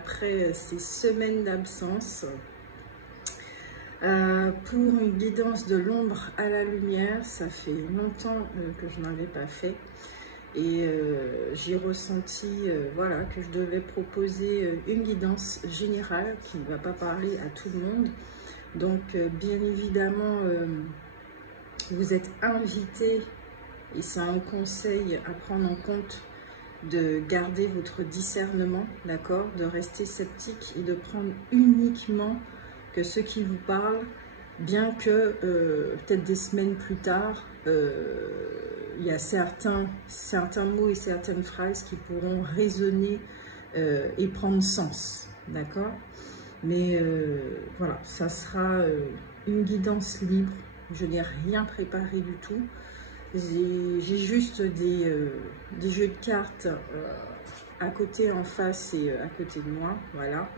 après ces semaines d'absence pour une guidance de l'ombre à la lumière. Ça fait longtemps que je n'avais pas fait et j'ai ressenti voilà, que je devais proposer une guidance générale qui ne va pas parler à tout le monde. Donc bien évidemment vous êtes invité, et c'est un conseil à prendre en compte, de garder votre discernement, d'accord, de rester sceptique et de prendre uniquement que ce qui vous parle, bien que peut-être des semaines plus tard, il y a certains mots et certaines phrases qui pourront résonner et prendre sens, d'accord. Mais voilà, ça sera une guidance libre, je n'ai rien préparé du tout. J'ai juste des jeux de cartes à côté, en face et à côté de moi, voilà.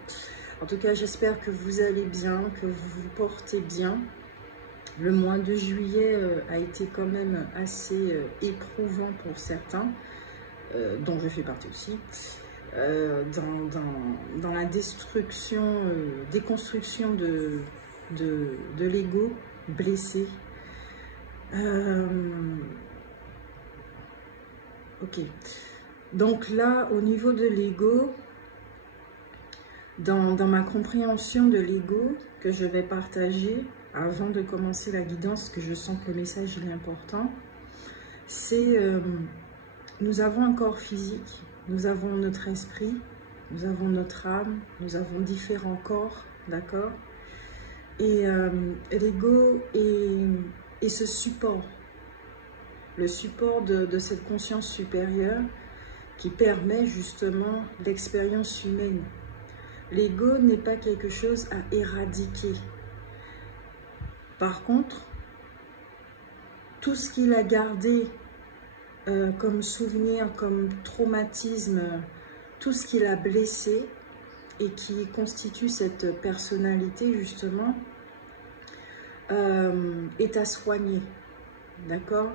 En tout cas, j'espère que vous allez bien, que vous vous portez bien. Le mois de juillet a été quand même assez éprouvant pour certains, dont je fais partie aussi, dans la destruction, déconstruction de l'ego blessé. Ok, donc là, au niveau de l'ego, dans ma compréhension de l'ego que je vais partager avant de commencer la guidance, que je sens que le message est important, c'est nous avons un corps physique, nous avons notre esprit, nous avons notre âme, nous avons différents corps, d'accord? Et l'ego est ce support, le support de cette conscience supérieure qui permet justement l'expérience humaine. L'ego n'est pas quelque chose à éradiquer. Par contre, tout ce qu'il a gardé comme souvenir, comme traumatisme, tout ce qu'il a blessé et qui constitue cette personnalité justement, est à soigner, d'accord?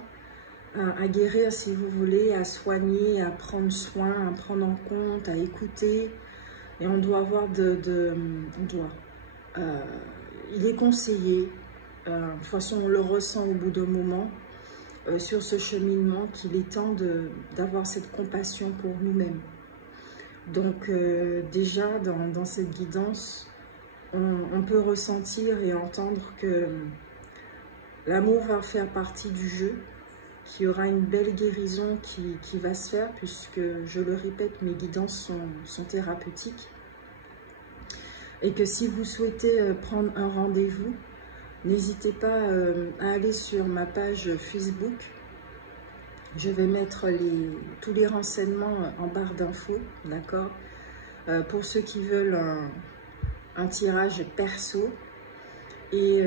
À guérir si vous voulez, à soigner, à prendre soin, à prendre en compte, à écouter. Et on doit avoir il est conseillé, de toute façon on le ressent au bout d'un moment, sur ce cheminement, qu'il est temps d'avoir cette compassion pour nous-mêmes. Donc déjà dans cette guidance, on peut ressentir et entendre que l'amour va faire partie du jeu, qu'il y aura une belle guérison qui va se faire, puisque, je le répète, mes guidances sont thérapeutiques. Et que si vous souhaitez prendre un rendez-vous, n'hésitez pas à aller sur ma page Facebook. Je vais mettre tous les renseignements en barre d'infos, d'accord, pour ceux qui veulent un tirage perso. Et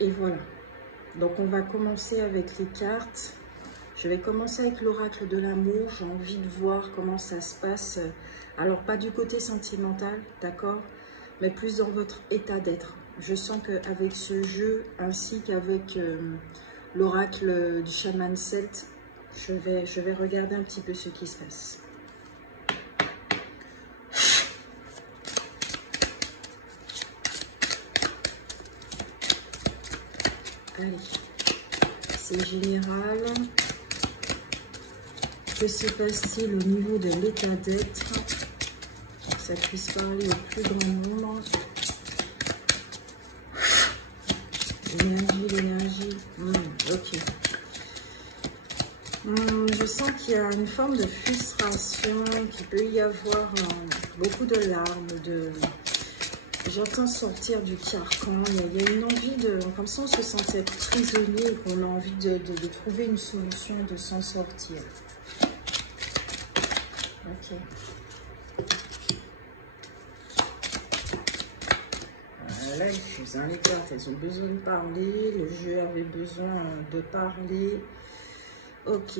voilà. Donc on va commencer avec les cartes. Je vais commencer avec l'oracle de l'amour. J'ai envie de voir comment ça se passe. Alors pas du côté sentimental, d'accord, mais plus dans votre état d'être. Je sens qu'avec ce jeu, ainsi qu'avec l'oracle du chaman celte, je vais regarder un petit peu ce qui se passe. Allez, c'est général. Que se passe-t-il au niveau de l'état d'être? Pour que ça puisse parler au plus grand nombre. L'énergie. Ok. Je sens qu'il y a une forme de frustration, qu'il peut y avoir beaucoup de larmes, j'entends sortir du carcan. Il y a une envie comme ça on se sentait prisonnier et qu'on a envie de trouver une solution et de s'en sortir. Ok. Voilà, il fuse, hein, les cartes, elles ont besoin de parler. Le jeu avait besoin de parler. Ok.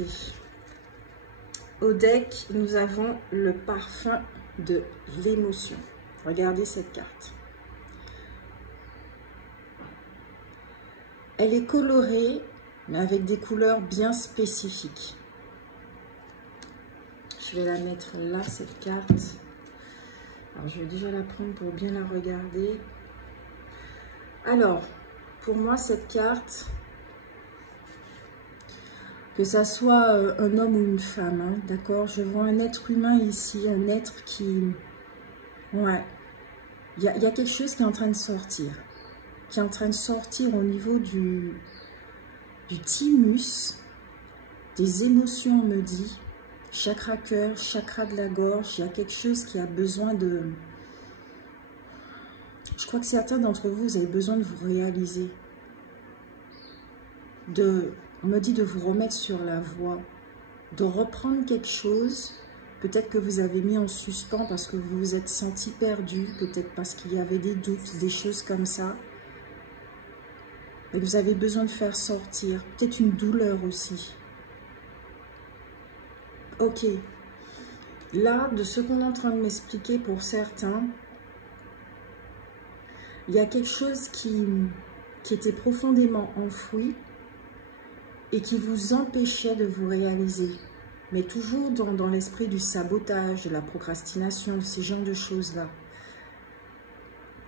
Au deck, nous avons le parfum de l'émotion. Regardez cette carte. Elle est colorée, mais avec des couleurs bien spécifiques. Je vais la mettre là, cette carte. Alors, je vais déjà la prendre pour bien la regarder. Alors, pour moi, cette carte, que ça soit un homme ou une femme, hein, d'accord? Je vois un être humain ici, un être qui... Ouais, il y a quelque chose qui est en train de sortir. Qui est en train de sortir au niveau du thymus, des émotions, on me dit. Chakra cœur, chakra de la gorge, il y a quelque chose qui a besoin de... Je crois que certains d'entre vous, vous avez besoin de vous réaliser. On me dit de vous remettre sur la voie, de reprendre quelque chose, peut-être que vous avez mis en suspens parce que vous vous êtes senti perdu, peut-être parce qu'il y avait des doutes, des choses comme ça. Mais vous avez besoin de faire sortir, peut-être une douleur aussi. Ok, là, de ce qu'on est en train de m'expliquer pour certains, il y a quelque chose qui était profondément enfoui et qui vous empêchait de vous réaliser. Mais toujours dans l'esprit du sabotage, de la procrastination, ces genres de choses-là.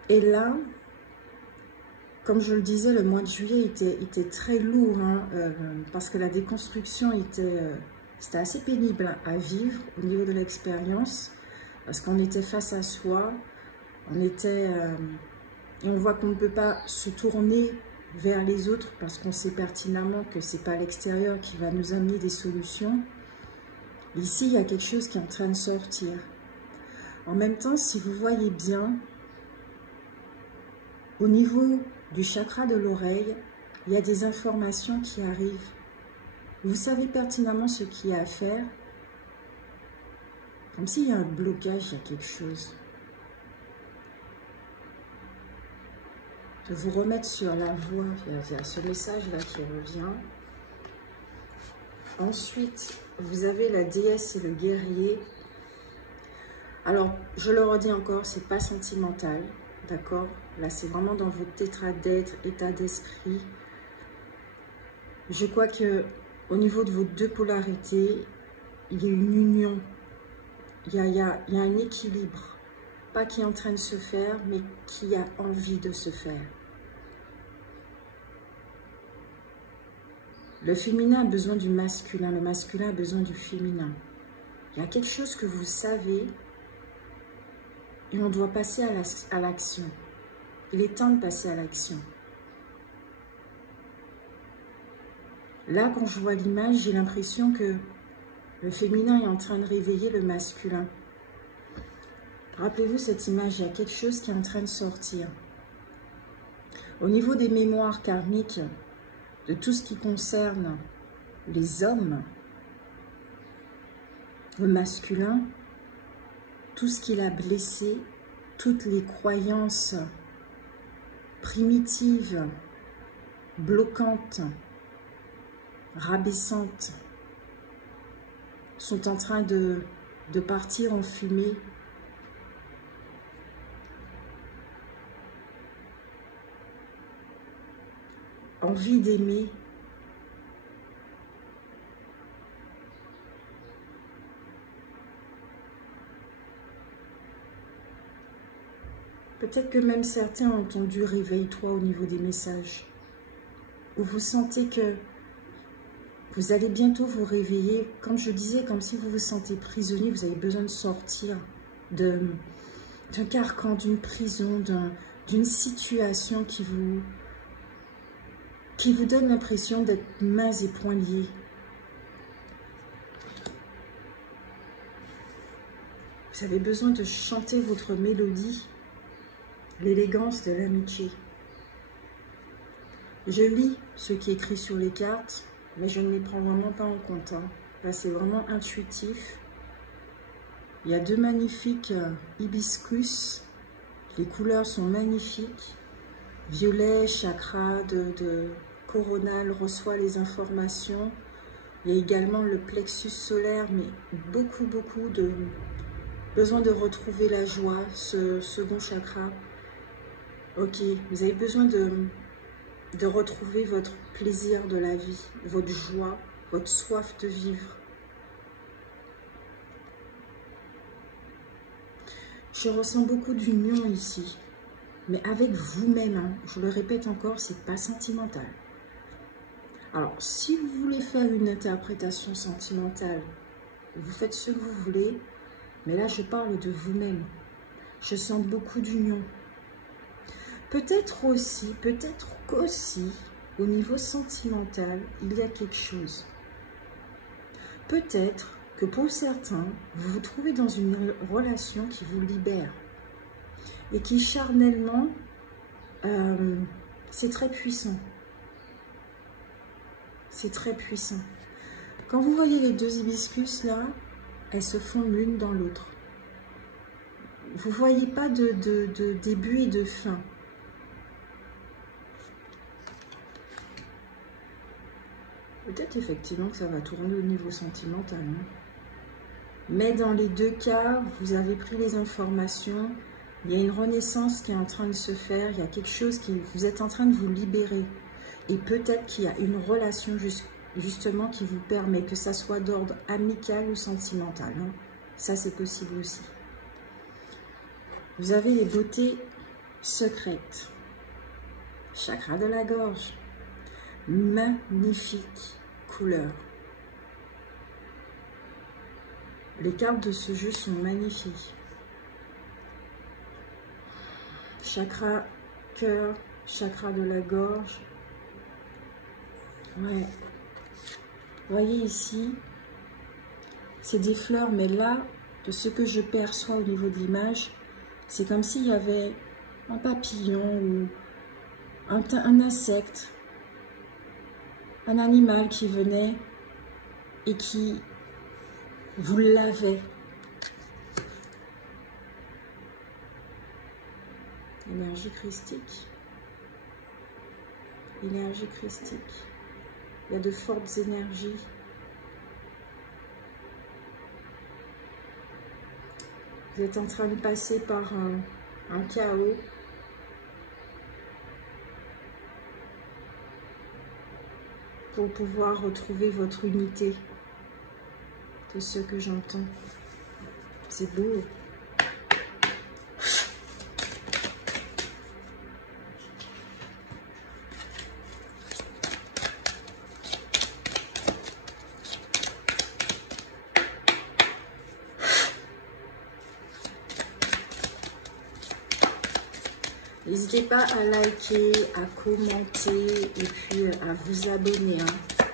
Et là, comme je le disais, le mois de juillet était très lourd, hein, parce que la déconstruction c'était assez pénible à vivre au niveau de l'expérience, parce qu'on était face à soi, et on voit qu'on ne peut pas se tourner vers les autres parce qu'on sait pertinemment que ce n'est pas l'extérieur qui va nous amener des solutions. Ici, il y a quelque chose qui est en train de sortir. En même temps, si vous voyez bien, au niveau du chakra de l'oreille, il y a des informations qui arrivent. Vous savez pertinemment ce qu'il y a à faire. Comme s'il y a un blocage, il y a quelque chose. De vous remettre sur la voie, il y a ce message-là qui revient. Ensuite, vous avez la déesse et le guerrier. Alors, je le redis encore, c'est pas sentimental, d'accord? Là, c'est vraiment dans votre état d'être, état d'esprit. Je crois que au niveau de vos deux polarités, il y a une union, il y a un équilibre. Pas qui est en train de se faire, mais qui a envie de se faire. Le féminin a besoin du masculin, le masculin a besoin du féminin. Il y a quelque chose que vous savez et on doit passer à l'action. Il est temps de passer à l'action. Là, quand je vois l'image, j'ai l'impression que le féminin est en train de réveiller le masculin. Rappelez-vous cette image, il y a quelque chose qui est en train de sortir. Au niveau des mémoires karmiques, de tout ce qui concerne les hommes, le masculin, tout ce qu'il a blessé, toutes les croyances primitives, bloquantes, rabaissantes, sont en train de partir en fumée. Envie d'aimer. Peut-être que même certains ont entendu « réveille-toi » au niveau des messages. Où vous sentez que vous allez bientôt vous réveiller. Comme je disais, comme si vous vous sentez prisonnier, vous avez besoin de sortir d'un carcan, d'une prison, d'une situation qui vous donne l'impression d'être mains et poings liés. Vous avez besoin de chanter votre mélodie, l'élégance de l'amitié. Je lis ce qui est écrit sur les cartes, mais je ne les prends vraiment pas en compte. Hein. Là, c'est vraiment intuitif. Il y a deux magnifiques hibiscus. Les couleurs sont magnifiques. Violet, chakra de coronal reçoit les informations. Il y a également le plexus solaire, mais beaucoup de besoin de retrouver la joie, ce second chakra. Ok, vous avez besoin de retrouver votre plaisir de la vie, votre joie, votre soif de vivre. Je ressens beaucoup d'union ici. Mais avec vous-même, hein, je le répète encore, c'est pas sentimental. Alors, si vous voulez faire une interprétation sentimentale, vous faites ce que vous voulez, mais là, je parle de vous-même. Je sens beaucoup d'union. Peut-être qu'aussi, au niveau sentimental, il y a quelque chose. Peut-être que pour certains, vous vous trouvez dans une relation qui vous libère. Et qui charnellement, c'est très puissant. C'est très puissant. Quand vous voyez les deux hibiscus là, elles se fondent l'une dans l'autre. Vous ne voyez pas de début et de fin. Peut-être effectivement que ça va tourner au niveau sentimental. Hein. Mais dans les deux cas, vous avez pris les informations. Il y a une renaissance qui est en train de se faire. Il y a quelque chose qui... Vous êtes en train de vous libérer. Et peut-être qu'il y a une relation justement qui vous permet que ça soit d'ordre amical ou sentimental. Hein. Ça, c'est possible aussi. Vous avez les beautés secrètes. Chakra de la gorge. Magnifique couleur. Les cartes de ce jeu sont magnifiques. Chakra cœur, chakra de la gorge. Ouais. Vous voyez ici, c'est des fleurs, mais là, de ce que je perçois au niveau de l'image, c'est comme s'il y avait un papillon ou un insecte, un animal qui venait et qui vous lavait. Énergie christique. Énergie christique. Il y a de fortes énergies. Vous êtes en train de passer par un chaos. Pour pouvoir retrouver votre unité. C'est ce que j'entends. C'est beau. N'hésitez pas à liker, à commenter et puis à vous abonner. Hein.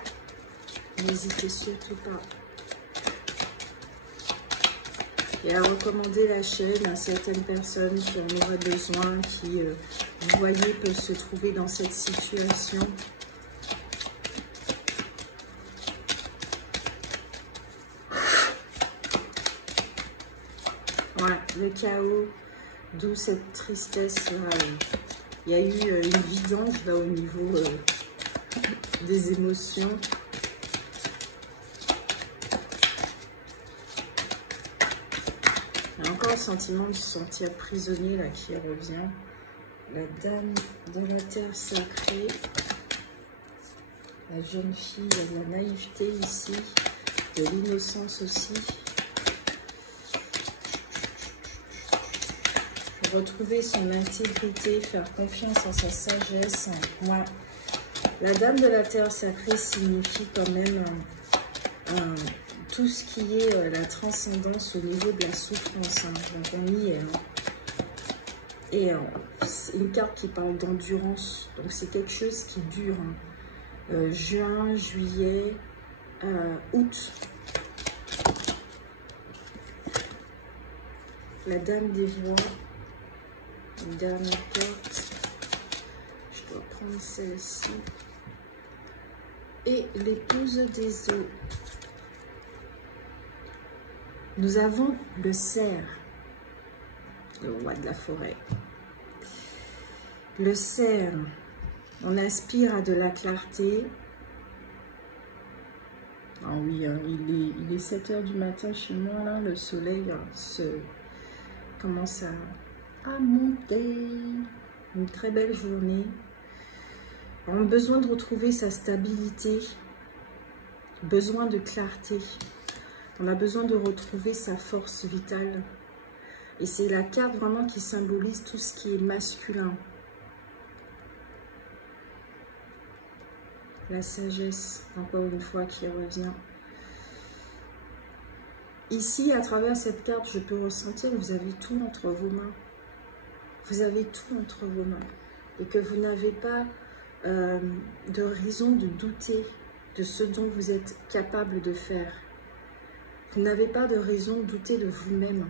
N'hésitez surtout pas. Et à recommander la chaîne à certaines personnes qui en auraient besoin, qui, vous voyez, peuvent se trouver dans cette situation. Voilà, le chaos. D'où cette tristesse là. Il y a eu une vidange là au niveau des émotions. Il y a encore un sentiment de se sentir prisonnier là qui revient. La dame de la terre sacrée. La jeune fille, il y a de la naïveté ici. De l'innocence aussi. Retrouver son intégrité, faire confiance en sa sagesse. Ouais. La dame de la terre sacrée signifie quand même tout ce qui est la transcendance au niveau de la souffrance. Hein. Donc on y est. Hein. Et c'est une carte qui parle d'endurance. Donc c'est quelque chose qui dure. Hein. Juin, juillet, août. La dame des voix. Une dernière carte. Je dois prendre celle-ci. Et l'épouse des eaux. Nous avons le cerf, le roi de la forêt. Le cerf, on aspire à de la clarté. Ah oui, hein, il est 7 h du matin chez moi, là, le soleil commence à monter. Une très belle journée. On a besoin de retrouver sa stabilité, besoin de clarté. On a besoin de retrouver sa force vitale. Et c'est la carte vraiment qui symbolise tout ce qui est masculin. La sagesse, encore une fois, qui revient. Ici, à travers cette carte, je peux ressentir que vous avez tout entre vos mains. Vous avez tout entre vos mains. Et que vous n'avez pas de raison de douter de ce dont vous êtes capable de faire. Vous n'avez pas de raison de douter de vous-même.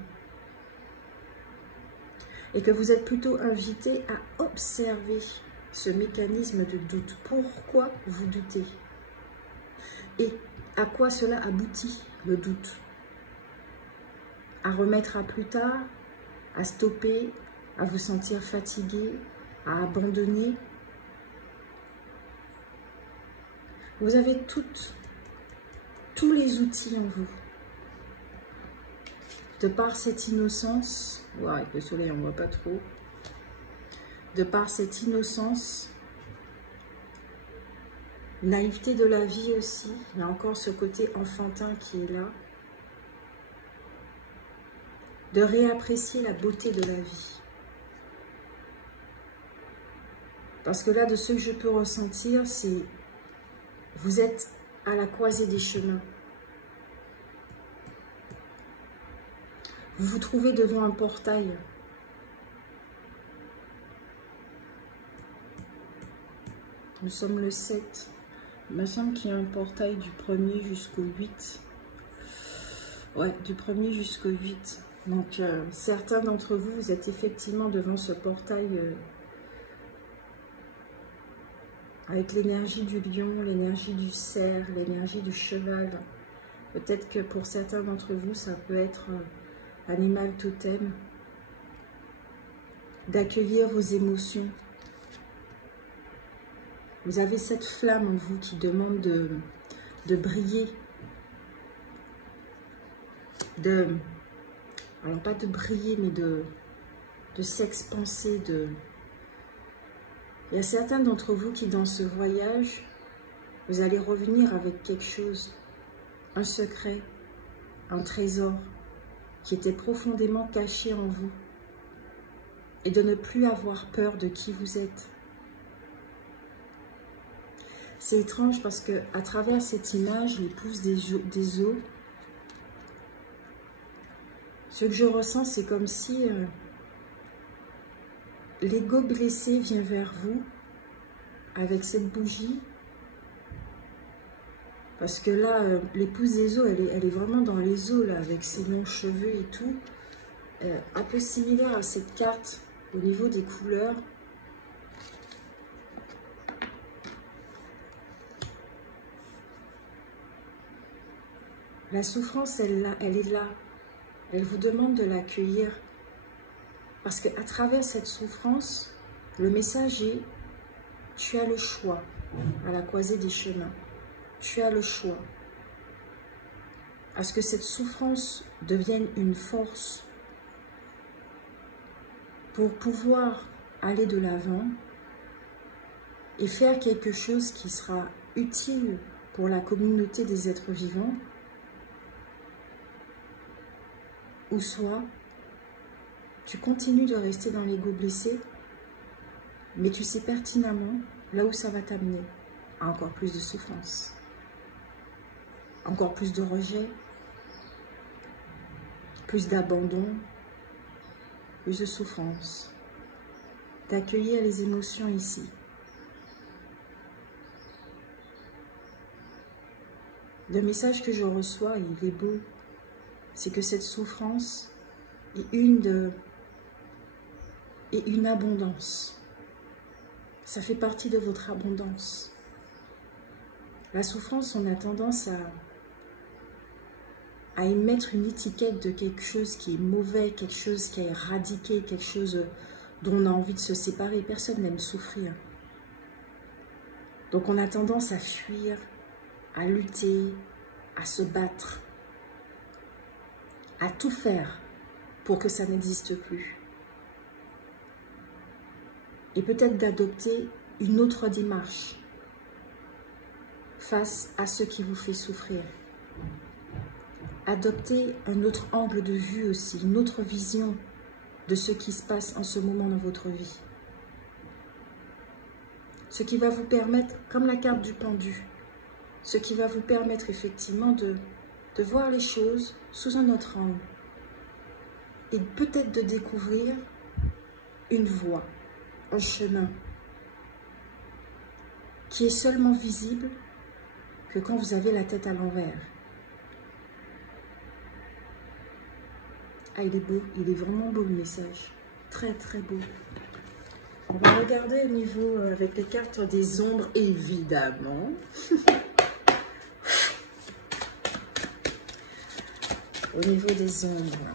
Et que vous êtes plutôt invité à observer ce mécanisme de doute. Pourquoi vous doutez? Et à quoi cela aboutit, le doute? À remettre à plus tard, à stopper, à vous sentir fatigué, à abandonner. Vous avez tous les outils en vous. De par cette innocence, ouais, avec le soleil on ne voit pas trop, de par cette innocence, naïveté de la vie aussi, il y a encore ce côté enfantin qui est là, de réapprécier la beauté de la vie. Parce que là, de ce que je peux ressentir, c'est vous êtes à la croisée des chemins. Vous vous trouvez devant un portail. Nous sommes le 7. Il me semble qu'il y a un portail du 1er jusqu'au 8. Ouais, du 1er jusqu'au 8. Donc, certains d'entre vous, vous êtes effectivement devant ce portail avec l'énergie du lion, l'énergie du cerf, l'énergie du cheval. Peut-être que pour certains d'entre vous, ça peut être animal totem. D'accueillir vos émotions. Vous avez cette flamme en vous qui demande de briller. Alors pas de briller, mais de s'expanser. Il y a certains d'entre vous qui, dans ce voyage, vous allez revenir avec quelque chose, un secret, un trésor qui était profondément caché en vous, et de ne plus avoir peur de qui vous êtes. C'est étrange parce que à travers cette image, l'épouse des eaux, ce que je ressens, c'est comme si l'ego blessé vient vers vous avec cette bougie. Parce que là, l'épouse des eaux, elle est vraiment dans les eaux, là, avec ses longs cheveux et tout. Un peu similaire à cette carte au niveau des couleurs. La souffrance, elle est là. Elle vous demande de l'accueillir. Parce qu'à travers cette souffrance, le message est « Tu as le choix à la croisée des chemins. Tu as le choix. » À ce que cette souffrance devienne une force pour pouvoir aller de l'avant et faire quelque chose qui sera utile pour la communauté des êtres vivants, ou soit tu continues de rester dans l'ego blessé, mais tu sais pertinemment là où ça va t'amener, à encore plus de souffrance, encore plus de rejet, plus d'abandon, plus de souffrance. D'accueillir les émotions ici. Le message que je reçois, il est beau, c'est que cette souffrance est une abondance. Ça fait partie de votre abondance. La souffrance, on a tendance à y mettre une étiquette de quelque chose qui est mauvais, quelque chose qui est éradiqué, quelque chose dont on a envie de se séparer. Personne n'aime souffrir. Donc on a tendance à fuir, à lutter, à se battre, à tout faire pour que ça n'existe plus. Et peut-être d'adopter une autre démarche face à ce qui vous fait souffrir. Adopter un autre angle de vue aussi, une autre vision de ce qui se passe en ce moment dans votre vie. Ce qui va vous permettre, comme la carte du pendu, ce qui va vous permettre effectivement de voir les choses sous un autre angle et peut-être de découvrir une voie, un chemin qui est seulement visible que quand vous avez la tête à l'envers. Ah, il est beau, il est vraiment beau le message. Très très beau. On va regarder au niveau, avec les cartes des ombres, évidemment. Au niveau des ombres.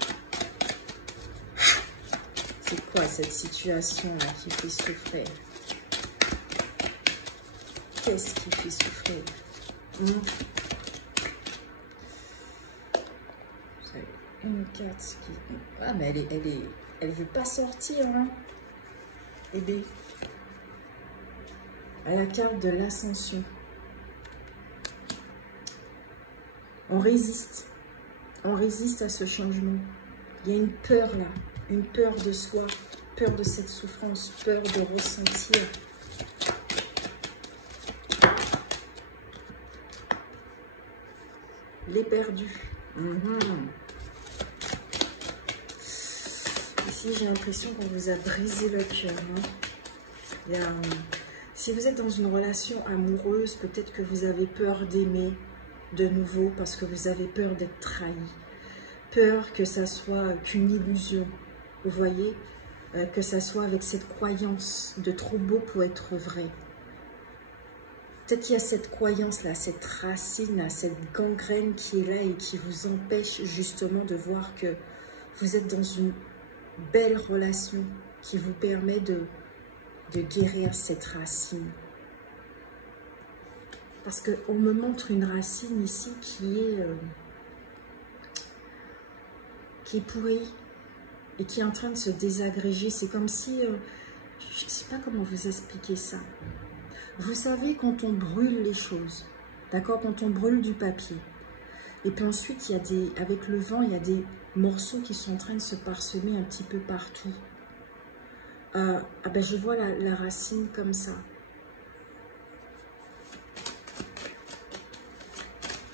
C'est quoi cette situation-là qui fait souffrir? Qu'est-ce qui fait souffrir? Une carte qui... Ah, mais elle veut pas sortir, hein. Eh bien, à la carte de l'ascension. On résiste. On résiste à ce changement. Il y a une peur là. Une peur de soi. Peur de cette souffrance. Peur de ressentir. Les perdus. Ici, j'ai l'impression qu'on vous a brisé le cœur. Hein. Si vous êtes dans une relation amoureuse, peut-être que vous avez peur d'aimer de nouveau parce que vous avez peur d'être trahi. Peur que ça soit qu'une illusion. Vous voyez, que ça soit avec cette croyance de trop beau pour être vrai. Peut-être qu'il y a cette croyance-là, cette racine-là, cette gangrène qui est là et qui vous empêche justement de voir que vous êtes dans une belle relation qui vous permet de guérir cette racine. Parce qu'on me montre une racine ici qui est pourrie et qui est en train de se désagréger. C'est comme si, je ne sais pas comment vous expliquer ça. Vous savez, quand on brûle les choses, d'accord, quand on brûle du papier, et puis ensuite, il y a avec le vent, il y a des morceaux qui sont en train de se parsemer un petit peu partout. Je vois la racine comme ça.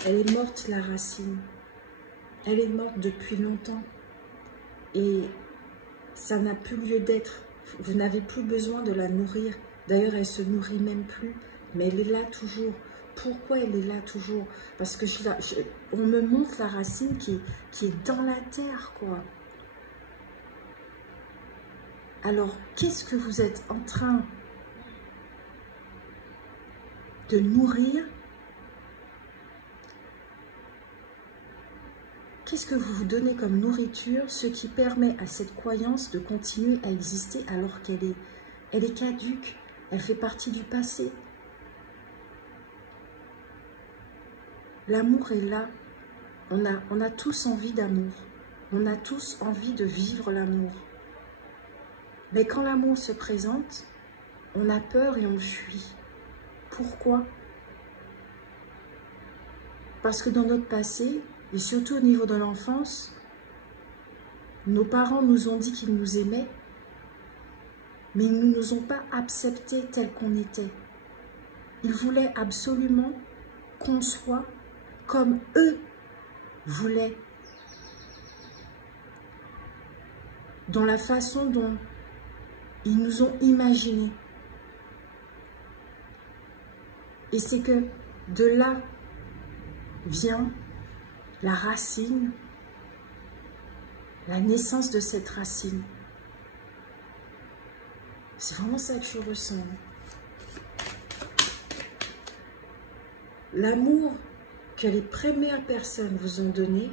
Elle est morte, la racine. Elle est morte depuis longtemps. Et ça n'a plus lieu d'être. Vous n'avez plus besoin de la nourrir. D'ailleurs, elle ne se nourrit même plus. Mais elle est là toujours. Pourquoi elle est là toujours? Parce que on me montre la racine qui est dans la terre, quoi. Alors, qu'est-ce que vous êtes en train de nourrir? Qu'est-ce que vous vous donnez comme nourriture, ce qui permet à cette croyance de continuer à exister alors qu'elle est caduque, elle fait partie du passé? L'amour est là. On a tous envie d'amour. On a tous envie de vivre l'amour. Mais quand l'amour se présente, on a peur et on fuit. Pourquoi? Parce que dans notre passé, et surtout au niveau de l'enfance, nos parents nous ont dit qu'ils nous aimaient, mais ils ne nous ont pas acceptés tels qu'on était. Ils voulaient absolument qu'on soit comme eux voulaient, dans la façon dont ils nous ont imaginés. Et c'est que de là vient la racine, la naissance de cette racine. C'est vraiment ça que je ressens. L'amour que les premières personnes vous ont donné,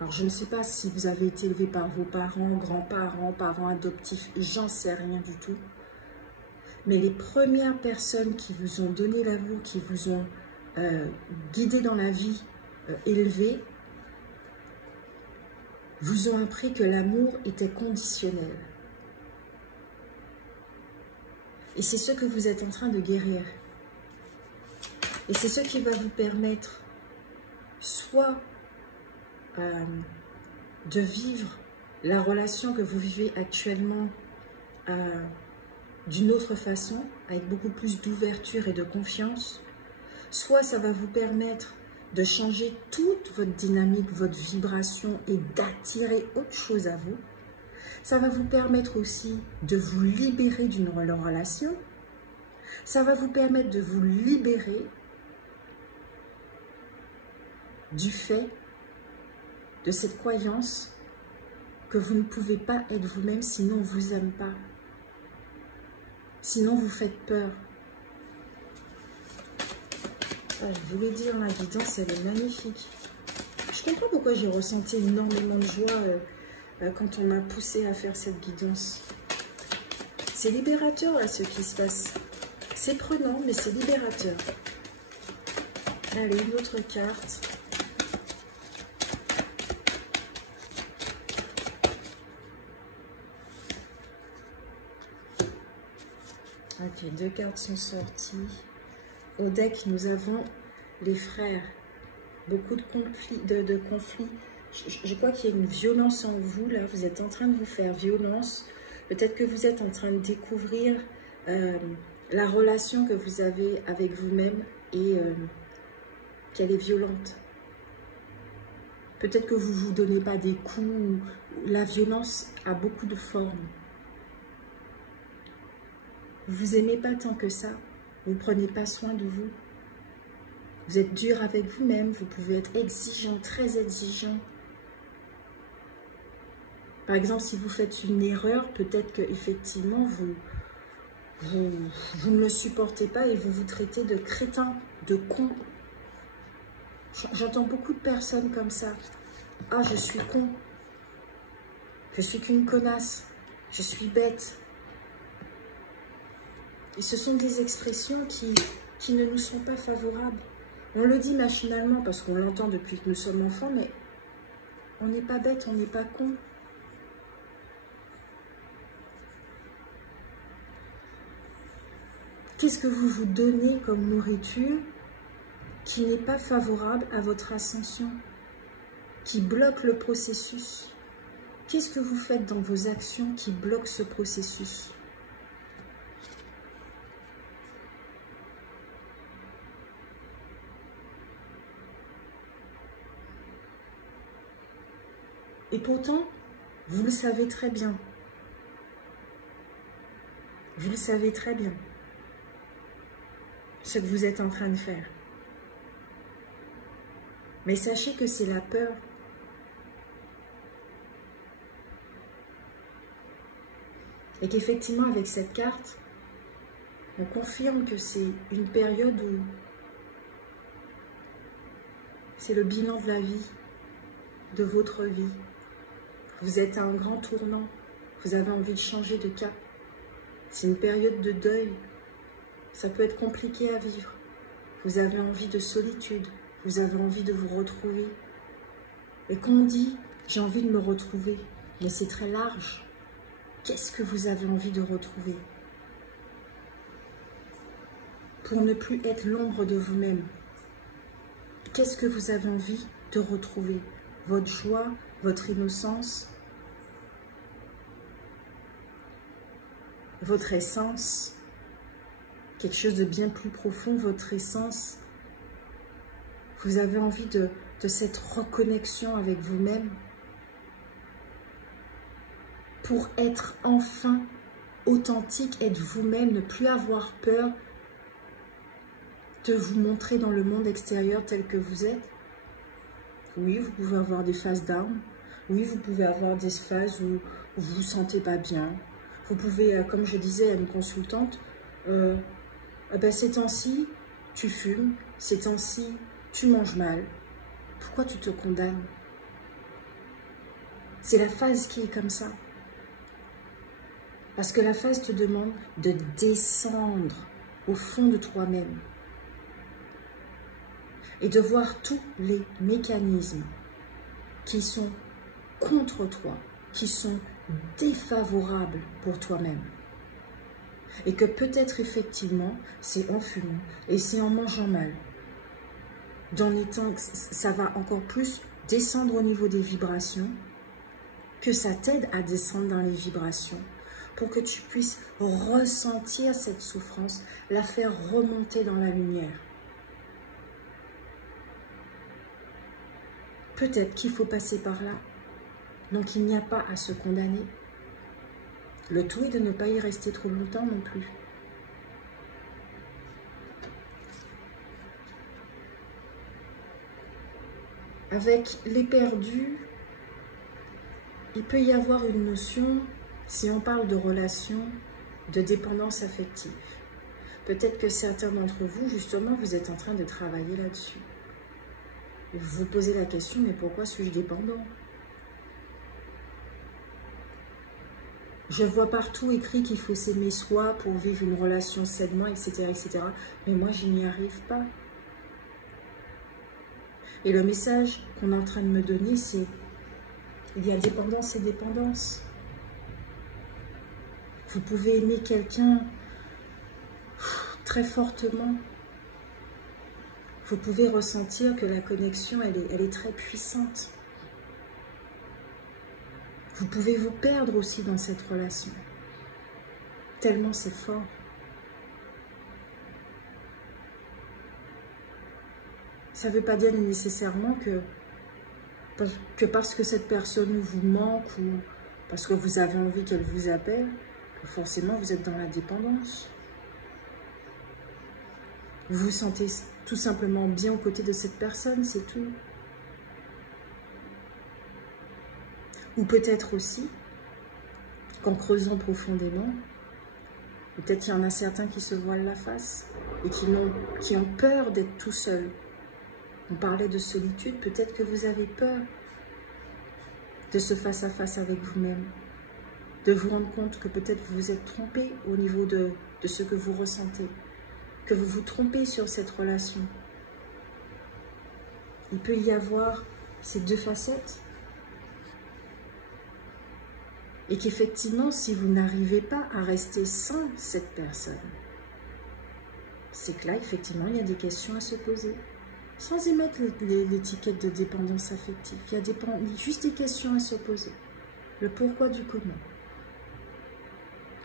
alors je ne sais pas si vous avez été élevé par vos parents, grands-parents, parents adoptifs, j'en sais rien du tout. Mais les premières personnes qui vous ont donné l'amour, qui vous ont guidé dans la vie, élevé, vous ont appris que l'amour était conditionnel. Et c'est ce que vous êtes en train de guérir. Et c'est ce qui va vous permettre soit de vivre la relation que vous vivez actuellement d'une autre façon, avec beaucoup plus d'ouverture et de confiance. Soit ça va vous permettre de changer toute votre dynamique, votre vibration et d'attirer autre chose à vous. Ça va vous permettre aussi de vous libérer d'une relation. Ça va vous permettre de vous libérer du fait de cette croyance que vous ne pouvez pas être vous-même, sinon on ne vous aime pas. Sinon vous faites peur. Ah, je voulais dire, la guidance, elle est magnifique. Je comprends pourquoi j'ai ressenti énormément de joie quand on m'a poussé à faire cette guidance. C'est libérateur, là, ce qui se passe. C'est prenant, mais c'est libérateur. Allez, une autre carte. Ok, 2 cartes sont sorties. Au deck, nous avons les frères. Beaucoup de conflits. Je crois qu'il y a une violence en vous, là. Vous êtes en train de vous faire violence. Peut-être que vous êtes en train de découvrir la relation que vous avez avec vous-même et qu'elle est violente. Peut-être que vous ne vous donnez pas des coups. La violence a beaucoup de formes. Vous vous aimez pas tant que ça. Vous ne prenez pas soin de vous. Vous êtes dur avec vous-même. Vous pouvez être exigeant, très exigeant. Par exemple, si vous faites une erreur, peut-être qu'effectivement, vous ne le supportez pas et vous vous traitez de crétin, de con. J'entends beaucoup de personnes comme ça. Ah, je suis con. Je suis qu'une connasse. Je suis bête. Et ce sont des expressions qui ne nous sont pas favorables. On le dit machinalement parce qu'on l'entend depuis que nous sommes enfants, mais on n'est pas bête, on n'est pas con. Qu'est-ce que vous vous donnez comme nourriture qui n'est pas favorable à votre ascension, qui bloque le processus? Qu'est-ce que vous faites dans vos actions qui bloquent ce processus? Et pourtant, vous le savez très bien. Vous le savez très bien. Ce que vous êtes en train de faire. Mais sachez que c'est la peur. Et qu'effectivement, avec cette carte, on confirme que c'est une période où c'est le bilan de la vie, de votre vie. Vous êtes à un grand tournant. Vous avez envie de changer de cap. C'est une période de deuil. Ça peut être compliqué à vivre. Vous avez envie de solitude. Vous avez envie de vous retrouver. Et qu'on dit, j'ai envie de me retrouver. Mais c'est très large. Qu'est-ce que vous avez envie de retrouver? Pour ne plus être l'ombre de vous-même. Qu'est-ce que vous avez envie de retrouver? Votre joie, votre innocence, votre essence, quelque chose de bien plus profond, votre essence. Vous avez envie de cette reconnexion avec vous-même pour être enfin authentique, être vous-même, ne plus avoir peur de vous montrer dans le monde extérieur tel que vous êtes. Oui, vous pouvez avoir des phases down. Oui, vous pouvez avoir des phases où vous ne vous sentez pas bien. Vous pouvez, comme je disais à une consultante, ces temps-ci, tu fumes. Ces temps-ci, tu manges mal. Pourquoi tu te condamnes? C'est la phase qui est comme ça. Parce que la phase te demande de descendre au fond de toi-même. Et de voir tous les mécanismes qui sont contre toi, qui sont défavorables pour toi-même. Et que peut-être effectivement, c'est en fumant et c'est en mangeant mal. Dans les temps, ça va encore plus descendre au niveau des vibrations. que ça t'aide à descendre dans les vibrations, pour que tu puisses ressentir cette souffrance, la faire remonter dans la lumière. Peut-être qu'il faut passer par là. Donc il n'y a pas à se condamner. Le tout est de ne pas y rester trop longtemps non plus. Avec les perdus, il peut y avoir une notion, si on parle de relation, de dépendance affective. Peut-être que certains d'entre vous, justement, vous êtes en train de travailler là-dessus. Vous vous posez la question, mais pourquoi suis-je dépendant? Je vois partout écrit qu'il faut s'aimer soi pour vivre une relation sainement, etc., etc. Mais moi, je n'y arrive pas. Et le message qu'on est en train de me donner, c'est il y a dépendance et dépendance. Vous pouvez aimer quelqu'un très fortement. Vous pouvez ressentir que la connexion, elle est très puissante. Vous pouvez vous perdre aussi dans cette relation. Tellement c'est fort. Ça ne veut pas dire nécessairement que parce que cette personne vous manque ou parce que vous avez envie qu'elle vous appelle, que forcément vous êtes dans la dépendance. Vous vous sentez tout simplement bien aux côtés de cette personne, c'est tout. Ou peut-être aussi, qu'en creusant profondément, peut-être qu'il y en a certains qui se voilent la face et qui ont peur d'être tout seuls. On parlait de solitude, peut-être que vous avez peur de ce face-à-face avec vous-même, de vous rendre compte que peut-être vous vous êtes trompé au niveau de ce que vous ressentez, que vous vous trompez sur cette relation. Il peut y avoir ces deux facettes. Et qu'effectivement, si vous n'arrivez pas à rester sans cette personne, c'est que là, effectivement, il y a des questions à se poser. Sans y mettre l'étiquette de dépendance affective. Il y a juste des questions à se poser. Le pourquoi du comment.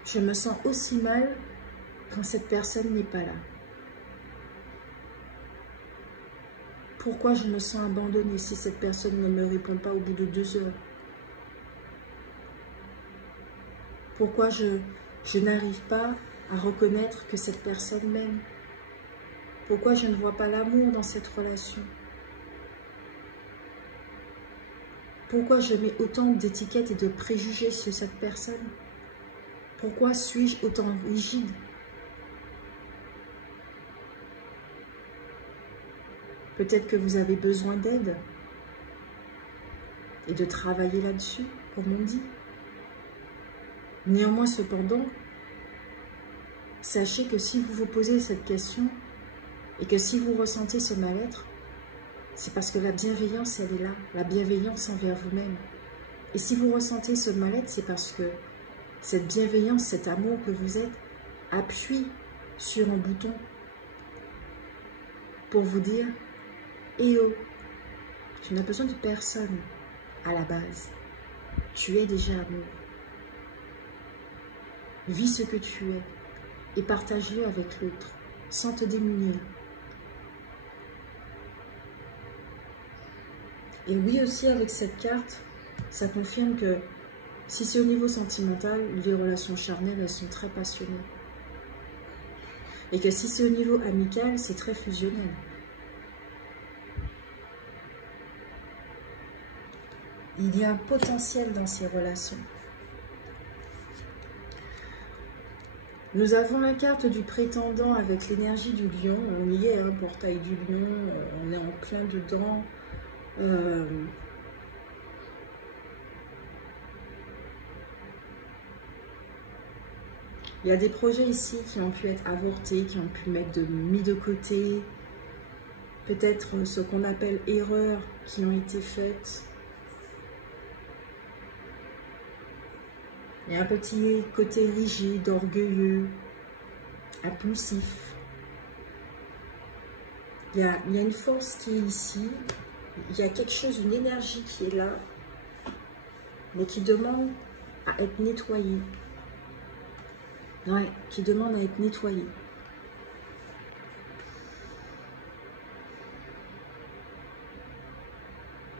Je me sens aussi mal quand cette personne n'est pas là. Pourquoi je me sens abandonnée si cette personne ne me répond pas au bout de 2 heures? Pourquoi je n'arrive pas à reconnaître que cette personne m'aime? Pourquoi je ne vois pas l'amour dans cette relation? Pourquoi je mets autant d'étiquettes et de préjugés sur cette personne? Pourquoi suis-je autant rigide? Peut-être que vous avez besoin d'aide et de travailler là-dessus, comme on dit. Néanmoins, cependant, sachez que si vous vous posez cette question et que si vous ressentez ce mal-être, c'est parce que la bienveillance, elle est là, la bienveillance envers vous-même. Et si vous ressentez ce mal-être, c'est parce que cette bienveillance, cet amour que vous êtes, appuie sur un bouton pour vous dire « Eh oh, tu n'as besoin de personne à la base, tu es déjà amour. Vis ce que tu es et partage-le avec l'autre, sans te démunir. » Et oui, aussi avec cette carte, ça confirme que si c'est au niveau sentimental, les relations charnelles, elles sont très passionnées. Et que si c'est au niveau amical, c'est très fusionnel. Il y a un potentiel dans ces relations. Nous avons la carte du prétendant avec l'énergie du lion. On y est, hein, portail du lion, on est en plein dedans. Il y a des projets ici qui ont pu être avortés, qui ont pu mis de côté. Peut-être ce qu'on appelle erreurs qui ont été faites. Il y a un petit côté rigide, orgueilleux, impulsif. Il y a une force qui est ici. Il y a quelque chose, une énergie qui est là. mais qui demande à être nettoyé. Ouais, qui demande à être nettoyé.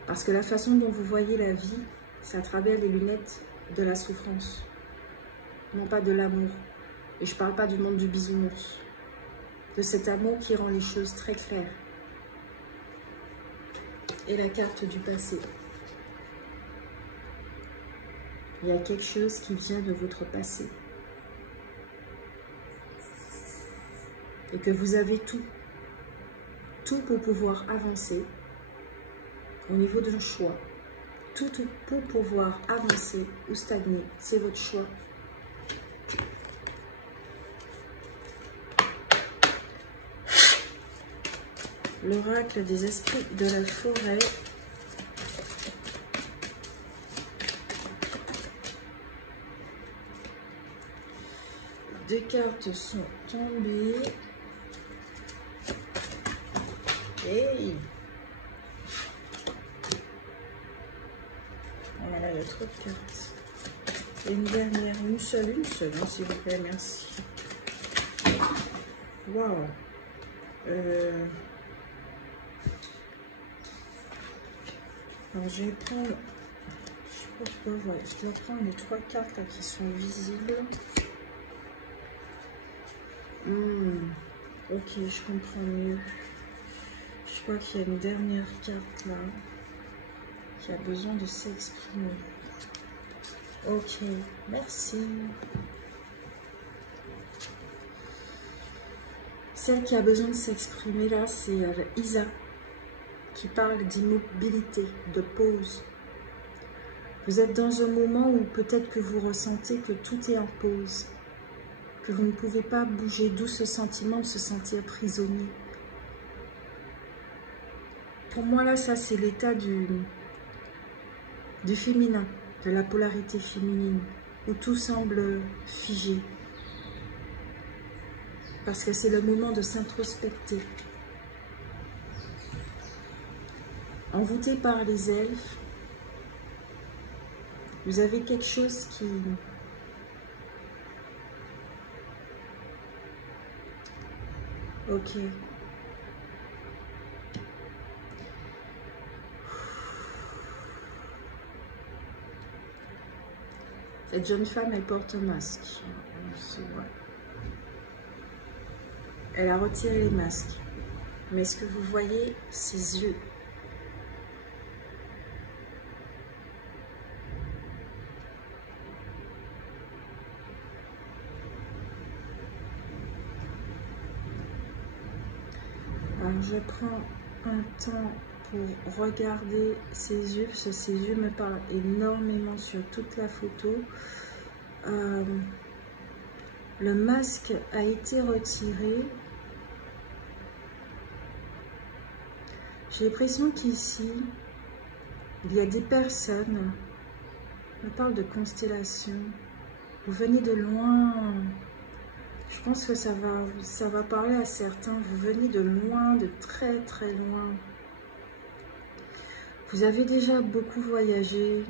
Parce que la façon dont vous voyez la vie, c'est à travers les lunettes de la souffrance, non pas de l'amour. Et je ne parle pas du monde du bisounours, de cet amour qui rend les choses très claires. Et la carte du passé. Il y a quelque chose qui vient de votre passé. Et que vous avez tout. Tout pour pouvoir avancer au niveau d'un choix. Tout pour pouvoir avancer ou stagner. C'est votre choix. L'oracle des esprits de la forêt. Deux cartes sont tombées. Hey! Voilà, il y a trop de cartes. Et une dernière, une seule, hein, s'il vous plaît, merci. Waouh! Alors, je vais prendre, je sais pas pourquoi, ouais, je dois prendre les trois cartes là, qui sont visibles. Ok, je comprends mieux. Je crois qu'il y a une dernière carte là qui a besoin de s'exprimer. Ok, merci. Celle qui a besoin de s'exprimer là, c'est Isa, qui parle d'immobilité, de pause. Vous êtes dans un moment où peut-être que vous ressentez que tout est en pause, que vous ne pouvez pas bouger, d'où ce sentiment de se sentir prisonnier. Pour moi là, ça c'est l'état du féminin, de la polarité féminine, où tout semble figé. Parce que c'est le moment de s'introspecter. Envoûté par les elfes, vous avez quelque chose qui... Ok. Cette jeune femme, elle porte un masque. Elle a retiré les masques. Mais est-ce que vous voyez ses yeux? Alors je prends un temps pour regarder ses yeux, parce que ses yeux me parlent énormément sur toute la photo. Le masque a été retiré. J'ai l'impression qu'ici, il y a des personnes, on parle de constellation, vous venez de loin. Je pense que ça va parler à certains. Vous venez de loin, de très très loin. Vous avez déjà beaucoup voyagé.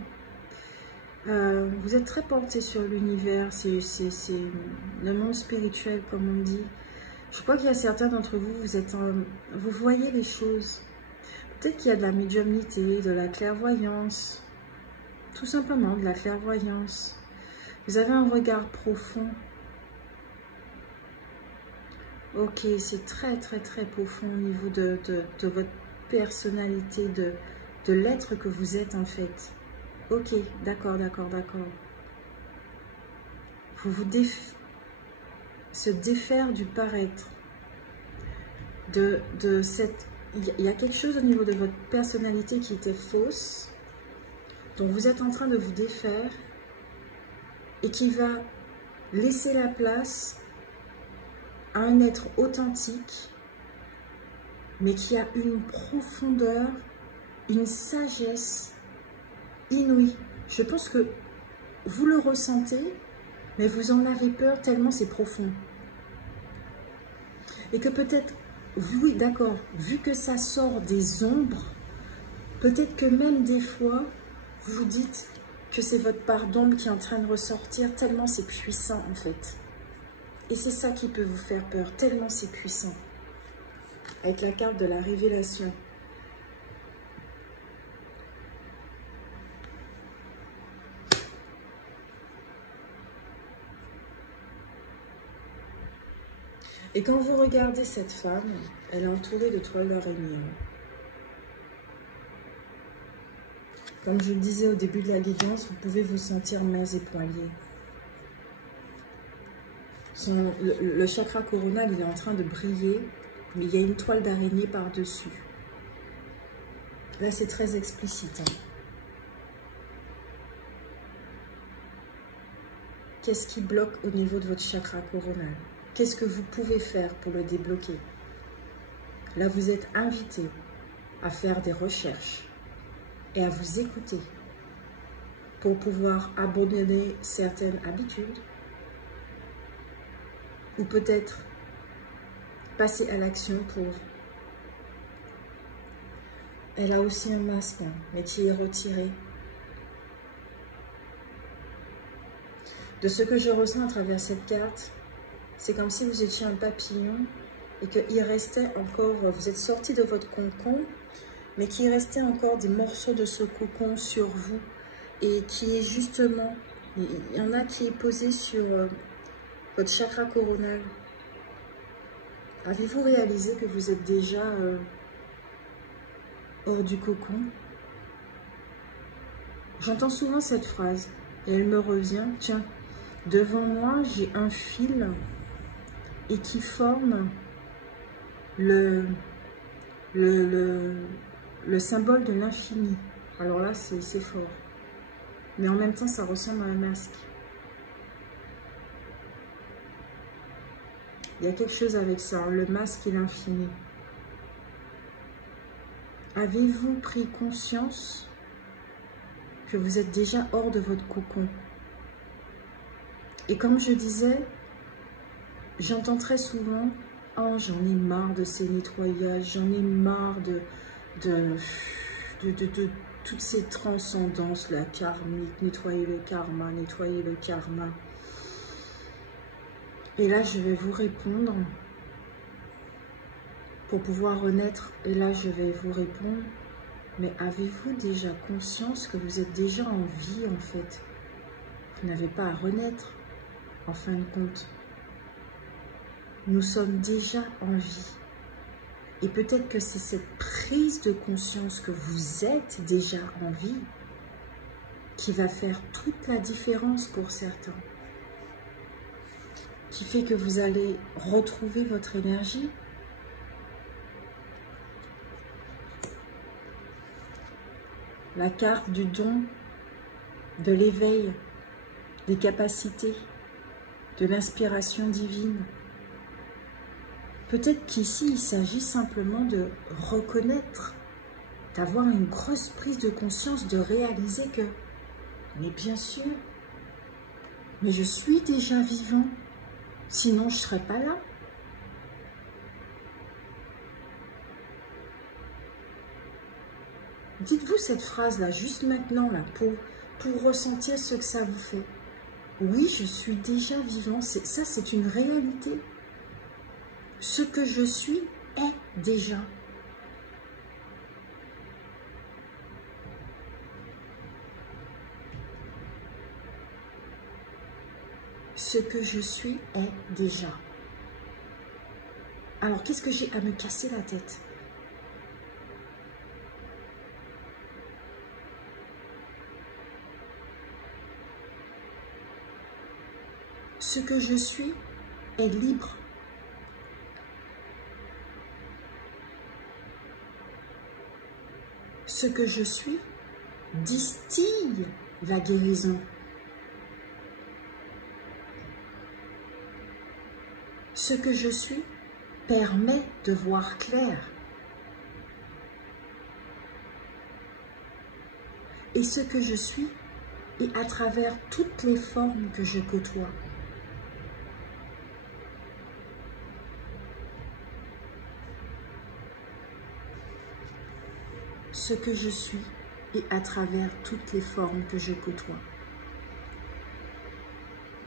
Vous êtes très porté sur l'univers. C'est le monde spirituel, comme on dit. Je crois qu'il y a certains d'entre vous, vous voyez les choses. Peut-être qu'il y a de la médiumnité, de la clairvoyance. Tout simplement, de la clairvoyance. Vous avez un regard profond. Ok, c'est très très très profond au niveau de votre personnalité, de l'être que vous êtes en fait. Ok, d'accord, d'accord, d'accord. Vous se défaire du paraître. Il y a quelque chose au niveau de votre personnalité qui était fausse, dont vous êtes en train de vous défaire et qui va laisser la place à un être authentique, mais qui a une profondeur, une sagesse inouïe. Je pense que vous le ressentez, mais vous en avez peur tellement c'est profond. Et que peut-être, oui, d'accord, vu que ça sort des ombres, peut-être que même des fois, vous vous dites, que c'est votre part d'ombre qui est en train de ressortir, tellement c'est puissant en fait. Et c'est ça qui peut vous faire peur, tellement c'est puissant. Avec la carte de la révélation. Et quand vous regardez cette femme, elle est entourée de toiles d'araignée. Comme je le disais au début de la guidance, vous pouvez vous sentir mains et poings liés. Le chakra coronal, il est en train de briller, mais il y a une toile d'araignée par-dessus. Là, c'est très explicite. Qu'est-ce qui bloque au niveau de votre chakra coronal? Qu'est-ce que vous pouvez faire pour le débloquer? Là, vous êtes invité à faire des recherches et à vous écouter pour pouvoir abandonner certaines habitudes ou peut-être passer à l'action pour... Elle a aussi un masque, mais qui est retiré. De ce que je ressens à travers cette carte, c'est comme si vous étiez un papillon et qu'il restait encore, vous êtes sorti de votre cocon, mais qu'il restait encore des morceaux de ce cocon sur vous et qui est justement, il y en a qui est posé sur votre chakra coronal. Avez-vous réalisé que vous êtes déjà hors du cocon? J'entends souvent cette phrase et elle me revient, tiens, devant moi j'ai un fil et qui forme le symbole de l'infini. Alors là, c'est fort. Mais en même temps, ça ressemble à un masque. Il y a quelque chose avec ça, le masque et l'infini. Avez-vous pris conscience que vous êtes déjà hors de votre cocon? Et comme je disais, j'entends très souvent, oh, j'en ai marre de ces nettoyages, j'en ai marre de toutes ces transcendances là, karmiques, nettoyer le karma, nettoyer le karma. Et là, je vais vous répondre pour pouvoir renaître. Et là, je vais vous répondre, mais avez-vous déjà conscience que vous êtes déjà en vie en fait? Vous n'avez pas à renaître, en fin de compte. Nous sommes déjà en vie. Et peut-être que c'est cette prise de conscience que vous êtes déjà en vie qui va faire toute la différence pour certains. Qui fait que vous allez retrouver votre énergie. La carte du don, de l'éveil, des capacités, de l'inspiration divine. Peut-être qu'ici, il s'agit simplement de reconnaître, d'avoir une grosse prise de conscience, de réaliser que, mais bien sûr, mais je suis déjà vivant, sinon je ne serais pas là. Dites-vous cette phrase-là, juste maintenant, là, pour ressentir ce que ça vous fait. Oui, je suis déjà vivant, ça c'est une réalité. Ce que je suis est déjà. Ce que je suis est déjà. Alors, qu'est-ce que j'ai à me casser la tête? Ce que je suis est libre. Ce que je suis distille la guérison. Ce que je suis permet de voir clair. Et ce que je suis est à travers toutes les formes que je côtoie. Ce que je suis et à travers toutes les formes que je côtoie.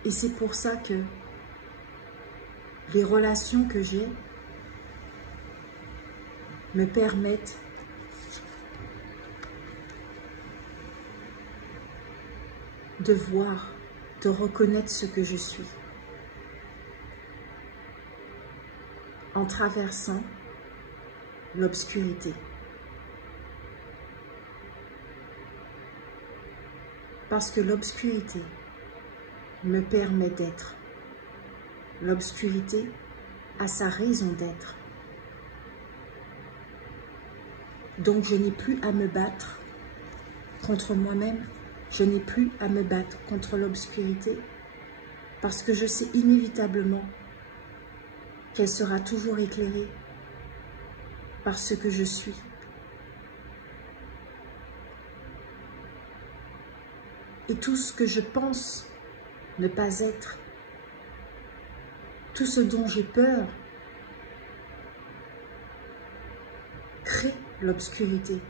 Et c'est pour ça que les relations que j'ai me permettent de voir, de reconnaître ce que je suis, en traversant l'obscurité. Parce que l'obscurité me permet d'être. L'obscurité a sa raison d'être. Donc je n'ai plus à me battre contre moi-même. Je n'ai plus à me battre contre l'obscurité parce que je sais inévitablement qu'elle sera toujours éclairée par ce que je suis. Et tout ce que je pense ne pas être, tout ce dont j'ai peur, crée l'obscurité.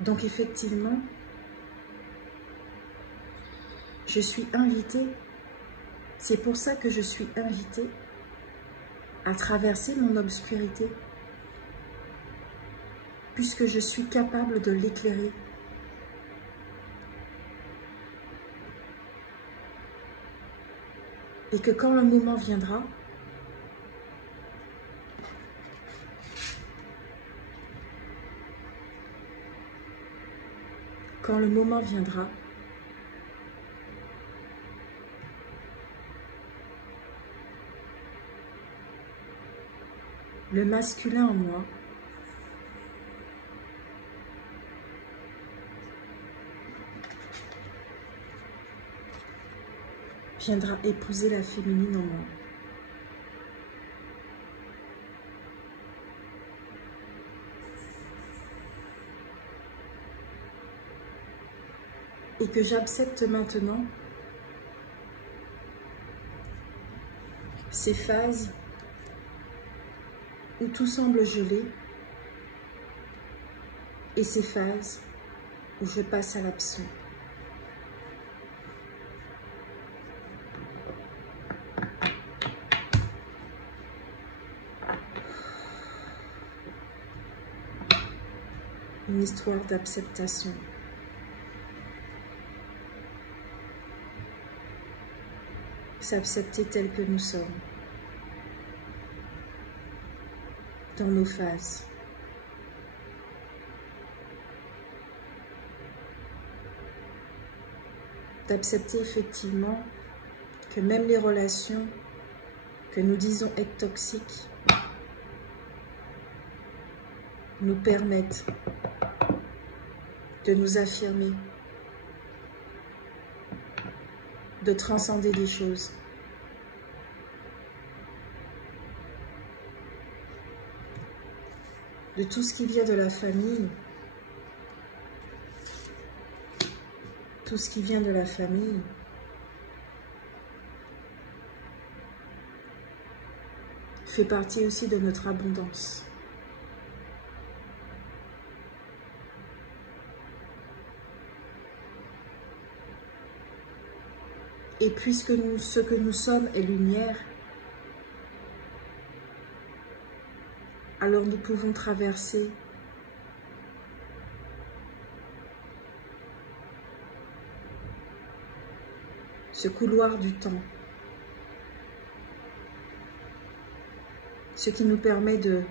Donc effectivement, je suis invitée, c'est pour ça que je suis invitée à traverser mon obscurité, puisque je suis capable de l'éclairer. Et que quand le moment viendra, le masculin en moi viendra épouser la féminine en moi. Et que j'accepte maintenant ces phases où tout semble gelé et ces phases où je passe à l'action. Une histoire d'acceptation. S'accepter tel que nous sommes, dans nos phases. D'accepter effectivement que même les relations que nous disons être toxiques nous permettent de nous affirmer, de transcender des choses. De tout ce qui vient de la famille, tout ce qui vient de la famille, fait partie aussi de notre abondance. Et puisque ce que nous sommes est lumière, alors nous pouvons traverser ce couloir du temps, ce qui nous permet de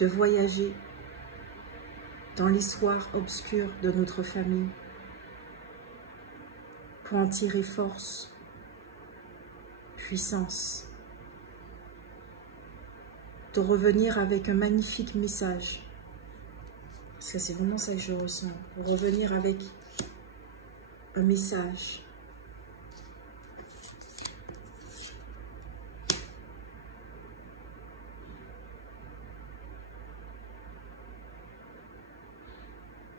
voyager dans l'histoire obscure de notre famille pour en tirer force, puissance, de revenir avec un magnifique message. Parce que c'est vraiment ça que je ressens. Revenir avec un message.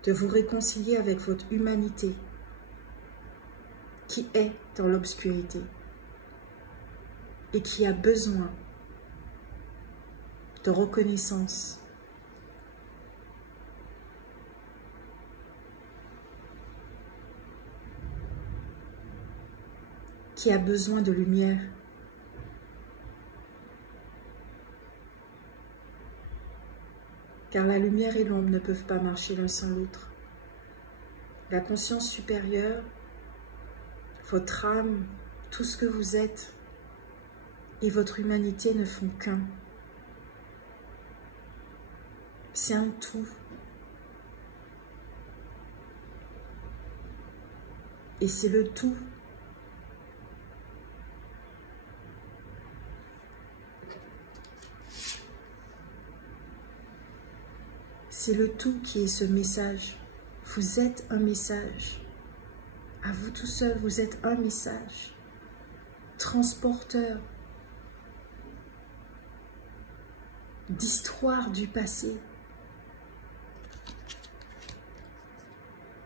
De vous réconcilier avec votre humanité, qui est dans l'obscurité et qui a besoin de reconnaissance. Qui a besoin de lumière. Car la lumière et l'ombre ne peuvent pas marcher l'un sans l'autre. La conscience supérieure, votre âme, tout ce que vous êtes et votre humanité ne font qu'un. C'est un tout. Et c'est le tout. C'est le tout qui est ce message. Vous êtes un message. À vous tout seul, vous êtes un message. Transporteur d'histoire du passé.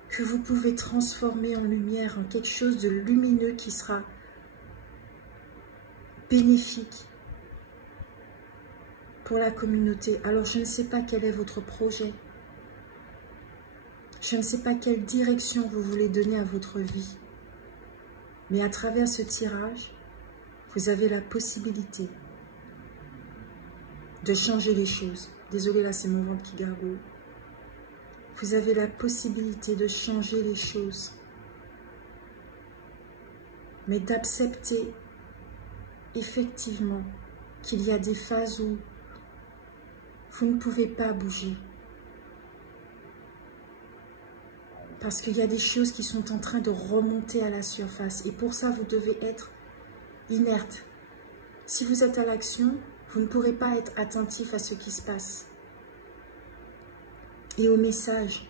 Que vous pouvez transformer en lumière, en quelque chose de lumineux qui sera bénéfique pour la communauté. Alors je ne sais pas quel est votre projet. Je ne sais pas quelle direction vous voulez donner à votre vie. Mais à travers ce tirage, vous avez la possibilité de changer les choses. Désolée, là c'est mon ventre qui gargouille. Vous avez la possibilité de changer les choses. Mais d'accepter effectivement qu'il y a des phases où vous ne pouvez pas bouger. Parce qu'il y a des choses qui sont en train de remonter à la surface. Et pour ça, vous devez être inerte. Si vous êtes à l'action, vous ne pourrez pas être attentif à ce qui se passe. Et au message.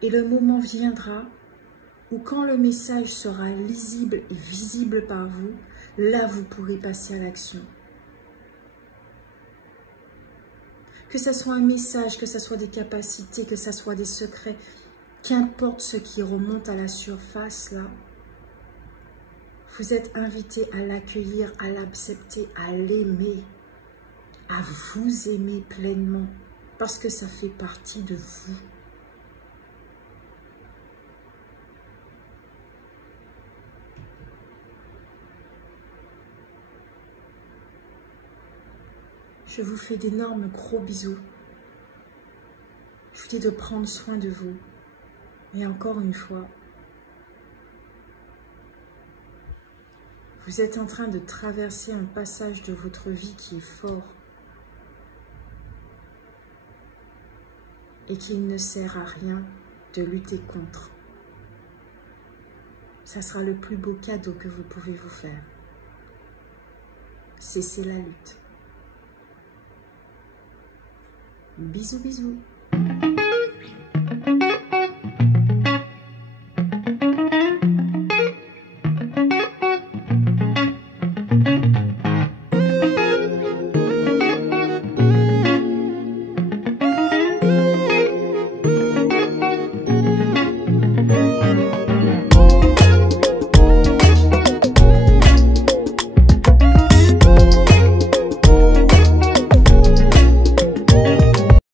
Et le moment viendra où quand le message sera lisible et visible par vous, là vous pourrez passer à l'action. Que ce soit un message, que ce soit des capacités, que ce soit des secrets, qu'importe ce qui remonte à la surface là, vous êtes invité à l'accueillir, à l'accepter, à l'aimer, à vous aimer pleinement, parce que ça fait partie de vous. Je vous fais d'énormes gros bisous. Je vous dis de prendre soin de vous. Et encore une fois, vous êtes en train de traverser un passage de votre vie qui est fort. Et qu'il ne sert à rien de lutter contre. Ça sera le plus beau cadeau que vous pouvez vous faire. Cessez la lutte. Bisous, bisous.